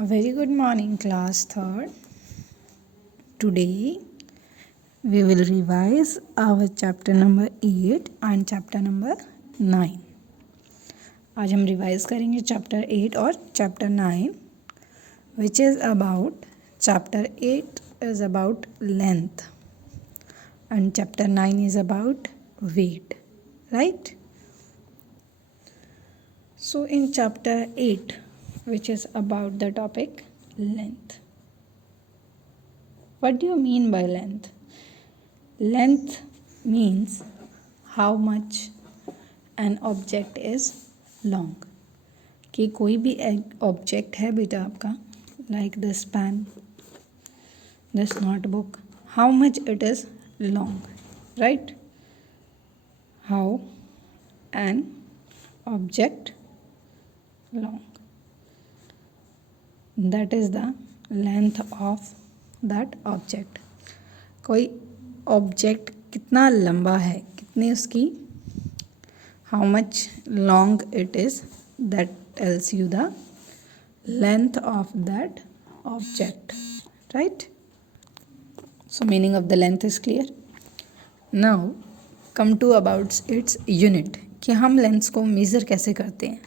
A very good morning, class third. Today we will revise our chapter number 8 and chapter number 9. आज हम revise करेंगे chapter 8 और chapter 9 which is about chapter 8 is about length and chapter 9 is about weight, right? So in chapter 8 which is about the topic length. What do you mean by length? Length means how much an object is long. कि कोई भी object है बेटा आपका like this pen, this notebook, how much it is long, right? How an object long. That is the length of that object. कोई object कितना लंबा है, कितनी उसकी how much long it is, that tells you the length of that object, right? So meaning of the length is clear. Now come to about its unit, कि हम lengths को measure कैसे करते हैं,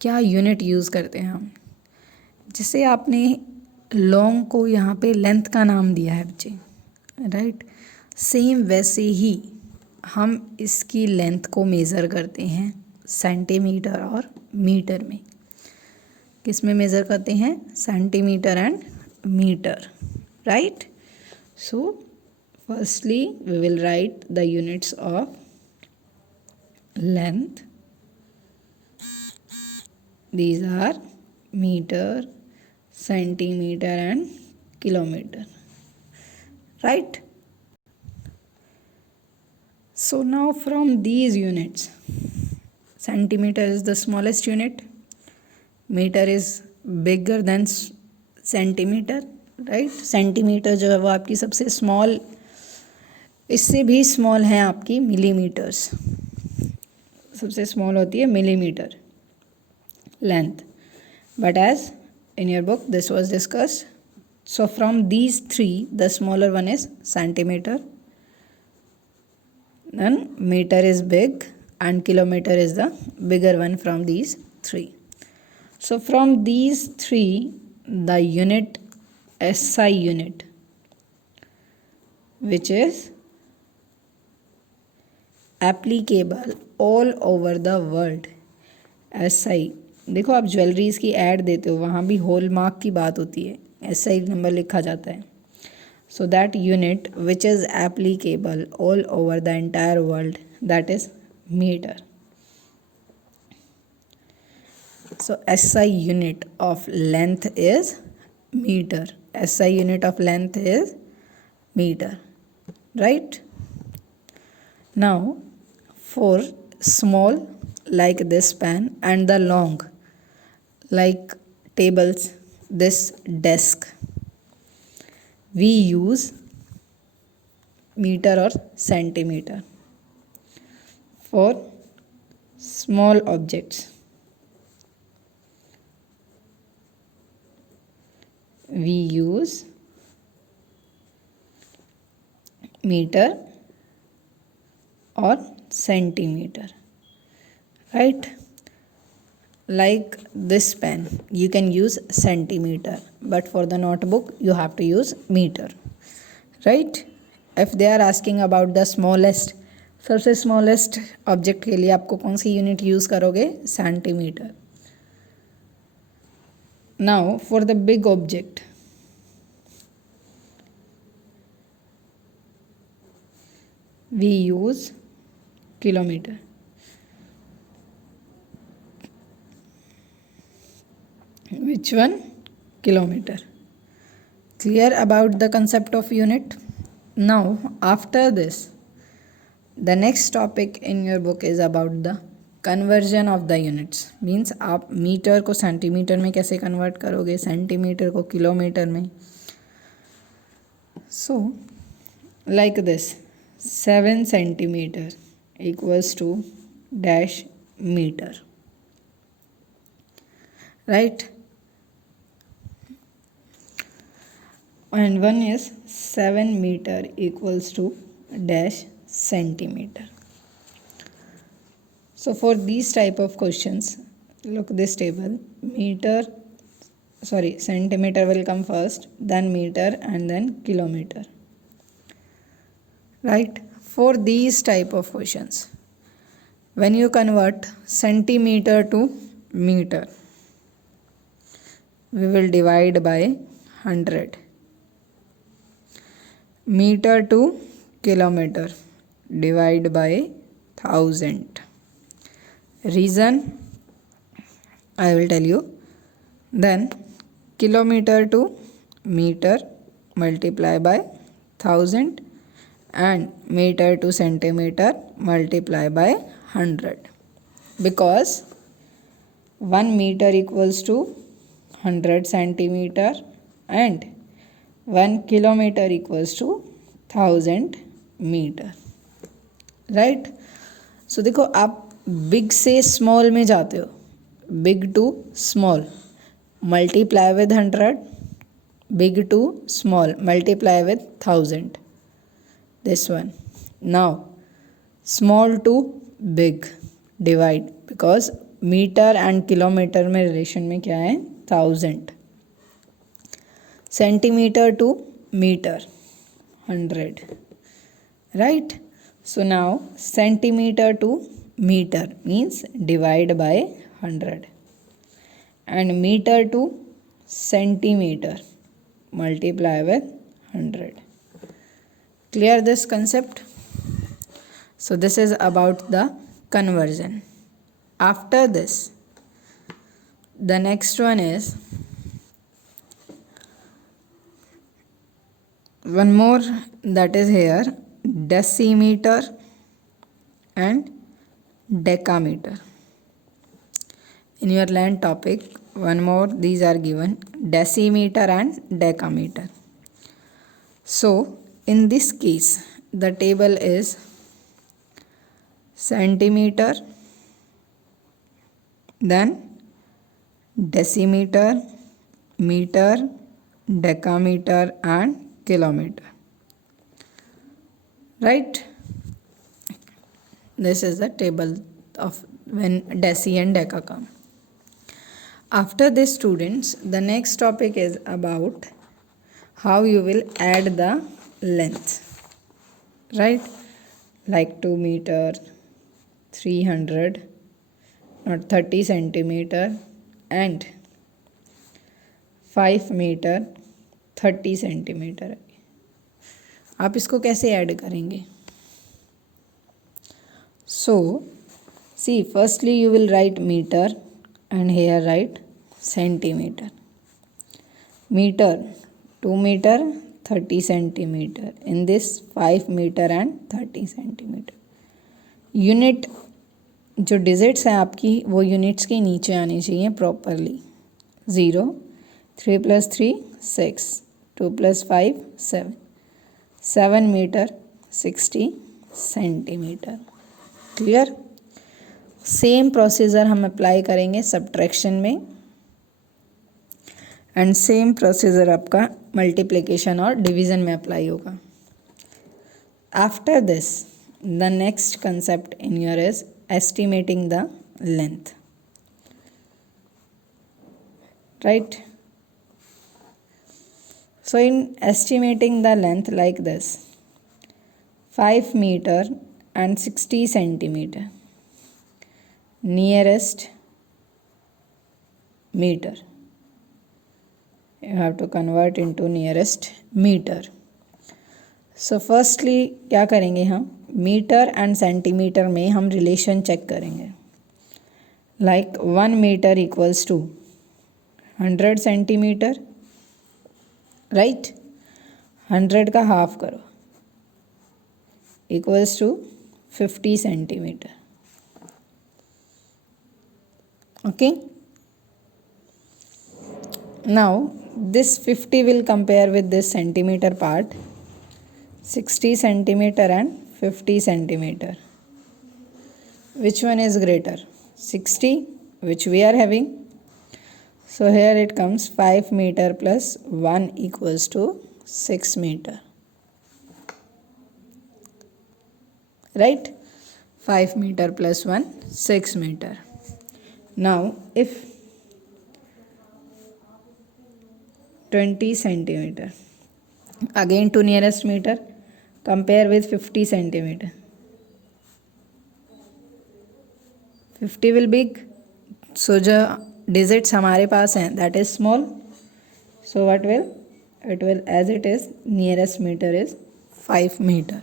क्या यूनिट यूज़ करते हैं हम. जैसे आपने लॉन्ग को यहाँ पे लेंथ का नाम दिया है बच्चे, राइट? सेम वैसे ही हम इसकी लेंथ को मेज़र करते हैं सेंटीमीटर और मीटर में. किस में मेज़र करते हैं? Centimetre and metre, right? So firstly we will write the units of length. These are meter, centimeter and kilometer, right? So now from these units, centimeter is the smallest unit, meter is bigger than centimeter, right? centimeter जो है वो आपकी सबसे small, इससे भी small है आपकी millimeters, सबसे small होती है millimeter length. But as in your book this was discussed, so from these three the smaller one is centimeter, then meter is big and kilometer is the bigger one from these three. So from these three the unit SI unit, which is applicable all over the world, SI. देखो आप jewelleries की add देते हो, वहाँ भी whole mark की बात होती है, SI नंबर लिखा जाता है. So that unit which is applicable all over the entire world, that is metre. So SI unit of length is metre. SI unit of length is metre, right? Now for small like this pen and the long like tables, this desk, we use meter or centimeter. For small objects we use meter or centimeter, right? Like this pen you can use centimeter, but for the notebook you have to use meter, right? If they are asking about the smallest, सबसे smallest object के लिए आपको कौन सी unit use करोगे? Centimetre. Now for the big object we use kilometer. Which one? Kilometer. Clear about the concept of unit? Now after this the next topic in your book is about the conversion of the units. Means आप metre को centimetre में कैसे convert करोगे, centimetre को kilometre में. So like this 7 centimeter equals to dash meter, right? and one is 7 meter equals to dash centimeter. So for these type of questions, look this table. Centimeter will come first, then meter, and then kilometer. Right? For these type of questions, when you convert centimeter to meter, we will divide by 100. Meter to kilometer, divide by 1000. Reason I will tell you. Then kilometer to meter, multiply by 1000, and meter to centimeter, multiply by 100, because 1 meter equals to 100 centimeter and 1 kilometer equals to 1000 metre. Right? So देखो, आप big से small में जाते हो, big to small, multiply with 100, big to small, multiply with 1000, this one. Now small to big, divide, because metre and kilometre में relation में क्या है? 1000. Centimetre to metre, 100. Right? So now centimeter to meter means divide by 100, and meter to centimeter, multiply with 100. Clear this concept? So this is about the conversion. After this, the next one is one more, that is here, decimeter and decameter. In your land topic, one more, these are given, decimeter and decameter. So in this case, the table is centimeter, then decimeter, meter, decameter and kilometer. Right? This is the table of when deci and deca come. After this, students, the next topic is about how you will add the length. Right? Like 2 meter, 300, not 30 centimeter, and 5 meter, 30 centimetre. आप इसको कैसे add करेंगे? So see, firstly you will write metre and here write centimetre. Metre 2 metre 30 centimetre, in this 5 metre and 30 centimetre. Unit जो digits हैं आपकी, वो units के नीचे आनी चाहिए properly. 0, 3 + 3 6, 2 + 5 7, 7 metre 60 centimetre. Clear? Same procedure हम अप्लाई करेंगे सब्ट्रैक्शन में, एंड सेम प्रोसीजर आपका मल्टीप्लिकेशन और डिवीज़न में अप्लाई होगा. After this, the next concept in your is estimating the length. Right? So in estimating the length like this, 5 meter and 60 centimeter, nearest meter, you have to convert into nearest meter. So firstly क्या करेंगे हम? Metre and centimetre में हम relation check करेंगे. Like 1 metre equals to 100 centimetre. Right? 100 का half करो, equals to 50 centimetre. Okay? Now this 50 will compare with this centimeter part, 60 centimeter and 50 centimeter. Which one is greater? 60, which we are having. So here it comes 5 meter plus 1 equals to 6 meter, right? 5 meter plus 1, 6 meter. Now if 20 centimeter, again to nearest meter, compare with 50 centimeter. 50 will big, so जो digits हमारे पास हैं that is small, so what will it will, as it is nearest meter is 5 meter.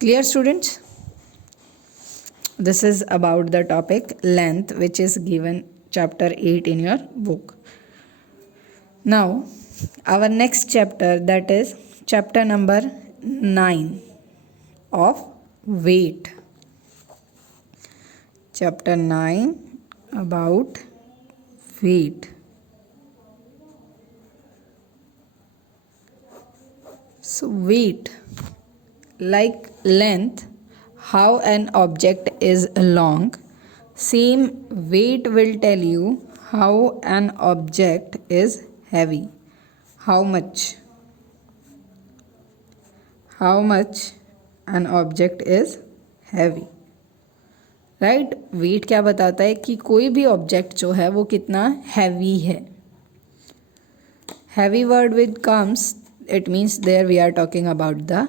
Clear students? This is about the topic length, which is given chapter 8 in your book. Now our next chapter, that is chapter number 9 of weight. Chapter 9 about weight. So weight, like length, how an object is long, same weight will tell you how an object is heavy. How much an object is heavy, right? Weight क्या बताता है कि कोई भी object जो है वो कितना हैवी है. Heavy word with comes, it means there we are talking about the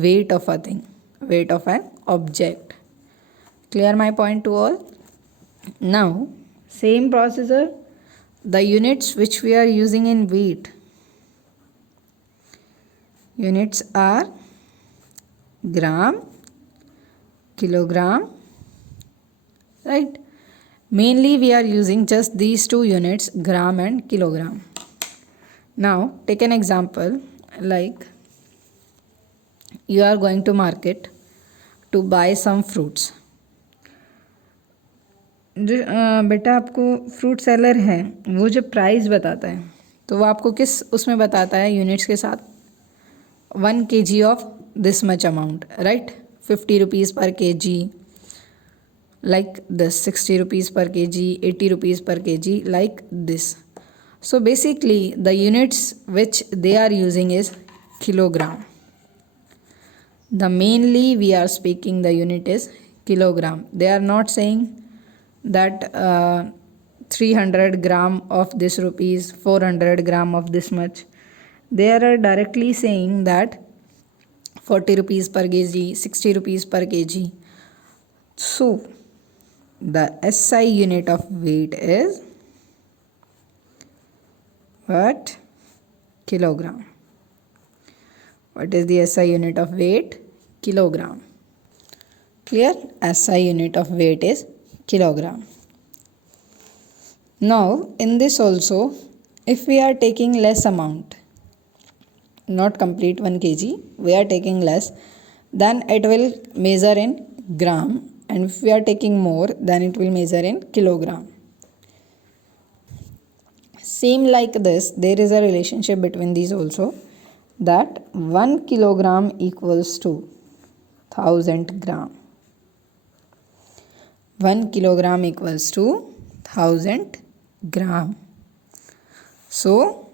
weight of a thing, weight of an object. Clear my point to all? Now same procedure, the units which we are using in weight, units are gram, kilogram, right? Mainly we are using just these two units, gram and kilogram. Now take an example, like you are going to market to buy some fruits. बेटा आपको fruit seller है, वो जो price बताता है तो वो आपको किस उसमें बताता है, यूनिट्स के साथ. 1 kg of this much amount, right? 50 rupees पर kg, like this, 60 rupees per kg, 80 rupees per kg, like this. So basically the units which they are using is kilogram. The mainly we are speaking the unit is kilogram. They are not saying that 300 gram of this rupees, 400 gram of this much. They are directly saying that 40 rupees per kg, 60 rupees per kg. So the SI unit of weight is what? Kilogram. What is the SI unit of weight? Kilogram. Clear? SI unit of weight is kilogram. Now in this also, if we are taking less amount, not complete 1 kg, we are taking less, then it will measure in gram, and if we are taking more, then it will measure in kilogram. Same like this, there is a relationship between these also, that 1 kilogram equals to 1000 gram. 1 kilogram equals to 1000 gram. So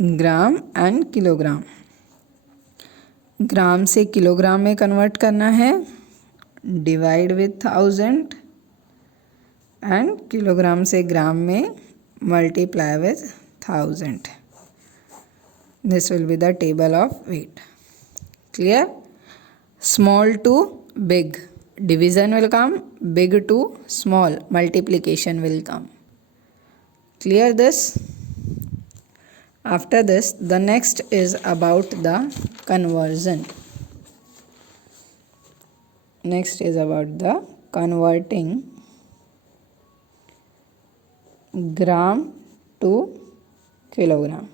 gram and kilogram, gram से kilogram में convert करना है, divide with 1000, and kilogram से ग्राम में multiply with 1000. This will be the table of weight. Clear? Small to big, division will come, big to small, multiplication will come. Clear this? After this, the next is about the conversion. Next is about the converting gram to kilogram.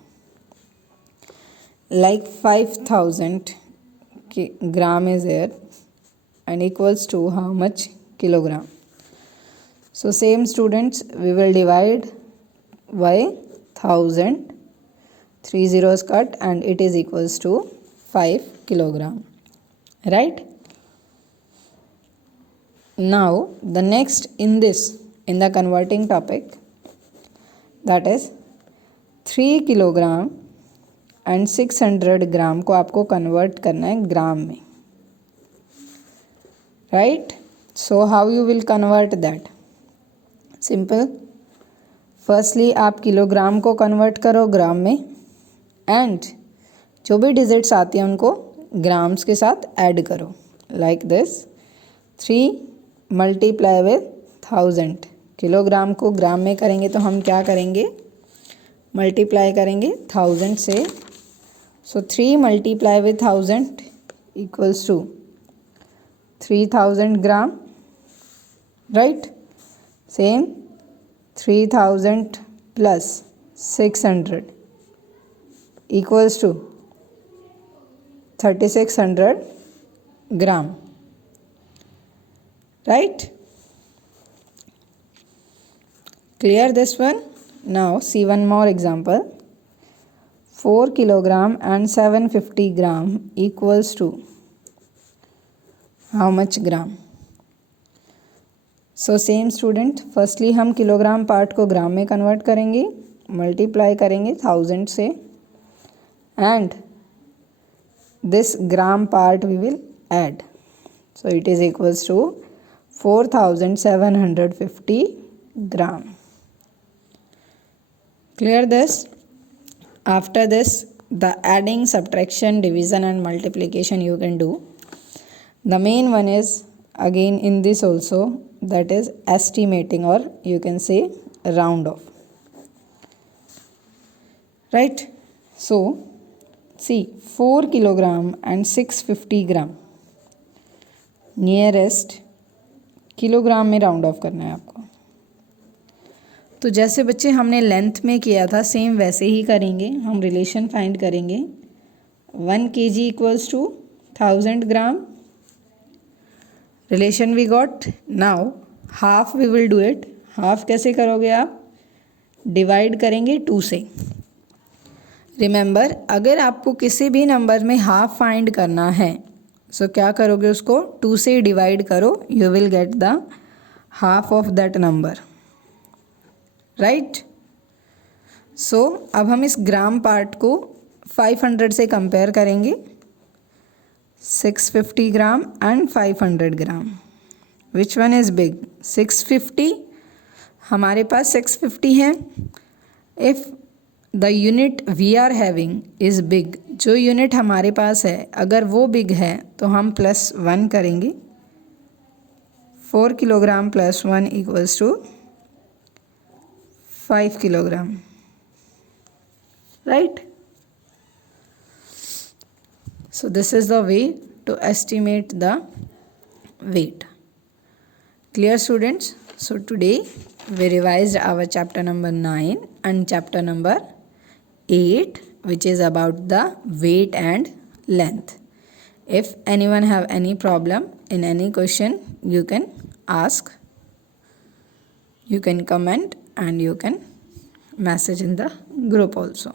Like 5000 gram is there and equals to how much kilogram. So same students, we will divide by 1000, 3 zeros cut, and it is equals to 5 kilogram, right? Now the next in the converting topic, that is 3 kilogram and 600 ग्राम को आपको convert करना है ग्राम में, right. So how you will convert that? Simple, firstly आप kilogram को convert करो ग्राम में and जो भी डिजिट्स आती हैं उनको ग्राम्स के साथ ऐड करो, like this 3 multiply with 1000। Kilogram को ग्राम में करेंगे तो हम क्या करेंगे, मल्टीप्लाई करेंगे 1000 से। So 3 multiply with 1000 equals to 3000 gram, right. Same 3000 plus 600 equals to 3600 gram, right? Clear this one? Now see one more example. 4 kilogram and 750 gram equals to how much gram? So same student, firstly हम kilogram part को gram में convert करेंगे, multiply करेंगे 1000 से and this gram part we will add. So it is equals to 4750 gram. Clear this? After this the adding, subtraction, division and multiplication you can do. The main one is again in this also, that is estimating, or you can say round off, right? So see 4 kilogram and 650 gram, nearest kilogram में round of करना है आपको। तो जैसे बच्चे हमने length में किया था सेम वैसे ही करेंगे, हम रिलेशन फाइंड करेंगे। 1 kg equals to 1000 gram, relation we got. Now half we will do it. Half कैसे करोगे आप? डिवाइड करेंगे 2 से। रिमेंबर, अगर आपको किसी भी नंबर में हाफ फाइंड करना है सो क्या करोगे, उसको 2 से डिवाइड करो, you will get the half of that number, right. So अब हम इस ग्राम पार्ट को 500 से कंपेयर करेंगे, 650 gram and 500 gram, which one is big? 650, हमारे पास 650 है। If the unit we are having is big, जो यूनिट हमारे पास है अगर वो बिग है तो हम +1 करेंगे। 4 kilogram + 1 equals to 5 kilogram, right. So this is the way to estimate the weight. Clear students? So today we revised our chapter number 9 and chapter number 8, which is about the weight and length. If anyone have any problem in any question, you can ask, you can comment, and you can message in the group also.